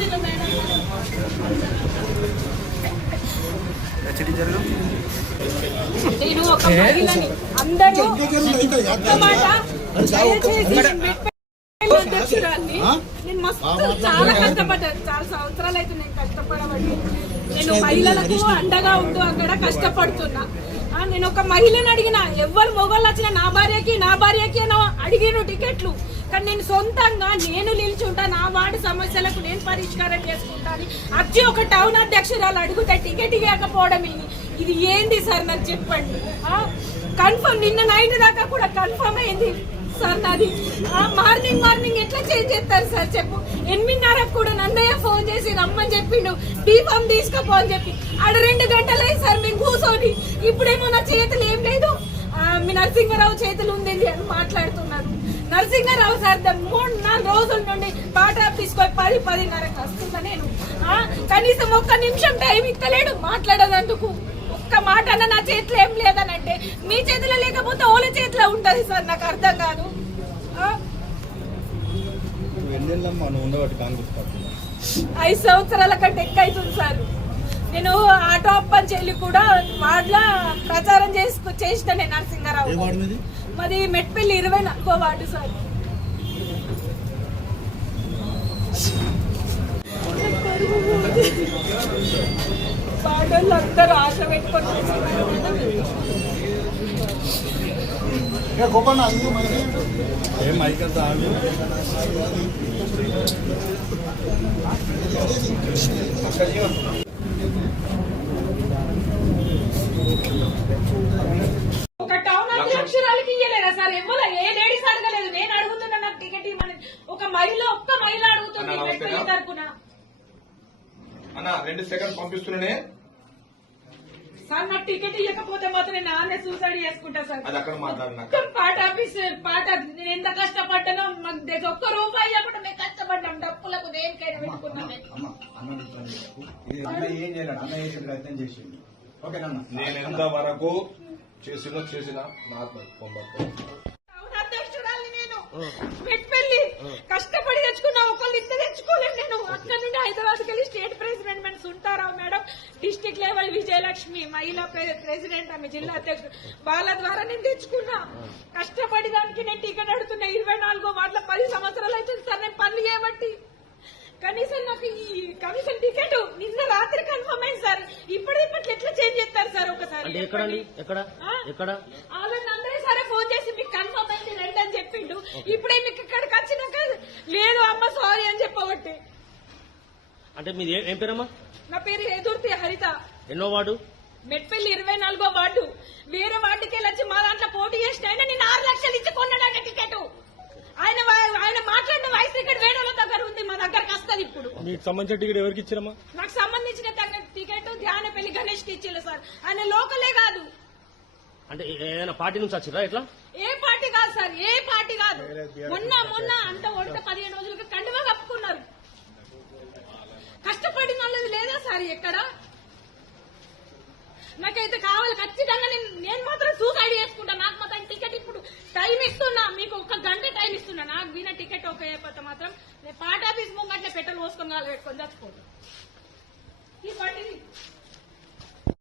చేసిండు మేడం. నేను ఒక మహిళని, అందరూ ఒక్క మాట అధ్యక్షురాన్ని. నేను మస్తు చాలా కష్టపడ్డాను, చాలా సంవత్సరాలు అయితే నేను కష్టపడబట్టి. నేను మహిళలకు అండగా ఉంటూ అక్కడ కష్టపడుతున్నా. నేను ఒక మహిళని అడిగిన, ఎవరు మొగోళ్ళు వచ్చినా నా భార్యకి అడిగిన టికెట్లు, కానీ నేను సొంతంగా నేను నిల్చుంటా, నా వార్డు సమస్యలకు నేను పరిష్కారం చేసుకుంటాను. వచ్చి ఒక టౌన్ అధ్యక్షురాలు అడుగుతా టికెట్ ఇవ్వకపోవడం ఇది ఏంది సార్ నాకు చెప్పండి. కన్ఫర్మ్ నిన్న నైట్ దాకా కూడా కన్ఫర్మ్ అయింది సార్ నాది. మార్నింగ్ ఎట్లా చేంజ్ చేస్తారు సార్ చెప్పు. 8:30 కూడా నన్నయ్య ఫోన్ చేసి రమ్మని చెప్పిండు, దీపం తీసుకోపో అని చెప్పి. ఆడ 2 గంటలే సార్ మేము కూర్చొని. ఇప్పుడేమో నా చేతులు ఏం లేదు, మీ నరసింహారావు చేతులు ఉంది అని మాట్లాడుతున్నారు. నరసింహారావు సార్ 3-4 రోజుల నుండి పాట తీసుకొని 10-10:30 వస్తుందా. నేను కనీసం ఒక్క నిమిషం టైం ఇస్తలేడు మాట్లాడేందుకు. ఒక్క మాట అన్న నా చేతిలో ఏం లేదనంటే, మీ చేతిలో లేకపోతే ఓల చేతిలో ఉంటది సార్. నాకు అర్థం కాదు. 5 సంవత్సరాల కంటే ఎక్కువ అవుతుంది సార్. నేను ఆటో అప్పని చెల్లి కూడా వార్డులో ప్రచారం చేసిన నేను నరసింహారావు. మాది మెట్పల్లి 24వ వార్డు సార్. వార్డుల్లో అందరూ ఆశ పెట్టుకొని ఒక టౌన్ అధ్యక్షురాలకి ఇయ్యలేదా సార్? ఎవరు ఏ లేడీస్ అడగలేదు. నేను అడుగుతున్నా నాకు టికెట్ ఇవ్వమని. ఒక్క మహిళ అడుగుతుంది మెట్పల్లి తరపున. అన్న 2 సెకండ్ పంపిస్తున్నానే సార్. నాకు టికెట్ ఇవ్వకపోతే మాత్రం నేను నాన్నే సూసైడ్ చేసుకుంటా సార్. అది అక్కడ మాట్లాడినా పాట ఆఫీస్ నేను ఎంత కష్టపడ్డానో మాకు దగ్గర ఒక్క రూపాయి లేకుండా మేము కష్టపడ్డాం. డప్పులకు దేనికైనా పెట్టుకున్నాం. నేను ఎంత వరకు చేసిన నాకు అధ్యక్షురాలి నేను. మెట్పల్లి కష్టపడి తెచ్చుకున్నా, ఒకళ్ళు ఇంత తెచ్చుకోలేను నేను. అక్కడ నుండి హైదరాబాద్కి వెళ్ళి state president Suntarao madam, district level Vijayalakshmi మహిళా ప్రెసిడెంట్, ఆమె జిల్లా అధ్యక్షుడు, వాళ్ళ ద్వారా నేను తెచ్చుకున్నా. కష్టపడి దానికి నేను టికెట్ అడుగుతున్నా. 24వ వార్డులో 10 సంవత్సరాలు అవుతుంది సార్ నేను పనులు చేయబట్టి. కనీసం నాకు కనీసం టికెట్ నిన్న రాత్రి కన్ఫర్మ్ అయింది సార్. ఇప్పటికి ఎట్లా చేంజ్ చేస్తారు సార్? ఒకసారి అందరూ సరే ఫోన్ చేసి మీకు కన్ఫర్మ్ అయింది రండి అని చెప్పిండు. ఇప్పుడే మీకు ఇక్కడికి వచ్చినాక లేదు అమ్మ సారీ అని చెప్పబట్టి. అంటే మీరు ఏం పేరమ్మా? నా పేరు ఎదుర్తి హరిత. ఎన్నో వార్డు? మెట్పల్లి 24వ వార్డు. వేరే వార్డుకి వెళ్ళొచ్చి మా దాంట్లో పోటీ చేసిన ఆయన నేను 6 లక్షలు ఇచ్చి కొన్నాడంట టికెట్. ఆయన మాట్లాడిన వాయిస్ ఇక్కడ వేడోళ్ళ దగ్గర ఉంది, మా దగ్గరకు వస్తుంది. ఇప్పుడు మీకు సంబంధించిన టికెట్ ఎవరికి ఇచ్చారమ్మా? నాకు సంబంధించిన టికెట్ ధ్యానపల్లి గణేష్ కి ఇచ్చారు సార్. ఆయన లోకలే కాదు. అంటే ఏదైనా పార్టీ నుంచి వచ్చిరా? ఎట్లా? ఏ పార్టీ కాదు సార్, ఏ పార్టీ కాదు. మొన్న అంత ఒంట 15 రోజులకి కండువా కప్పుకున్నారు. కష్టపడిన వాళ్ళది లేదా సార్ ఎక్కడ? నాకైతే కావాలి ఖచ్చితంగా. నేను మాత్రం సూసైడ్ చేసుకుంటా. నాకు మాత్రం టికెట్ ఇప్పుడు టైం ఇస్తున్నా, మీకు 1 గంట టైం ఇస్తున్నా. నాకు వీణ టికెట్ ఒక అయిపోతే మాత్రం నేను పార్టీ ఆఫీస్ ముంగట్లే పెట్రోల్ పోసుకొని పెట్టుకొని చచ్చిపోతాను. ఈ పార్టీ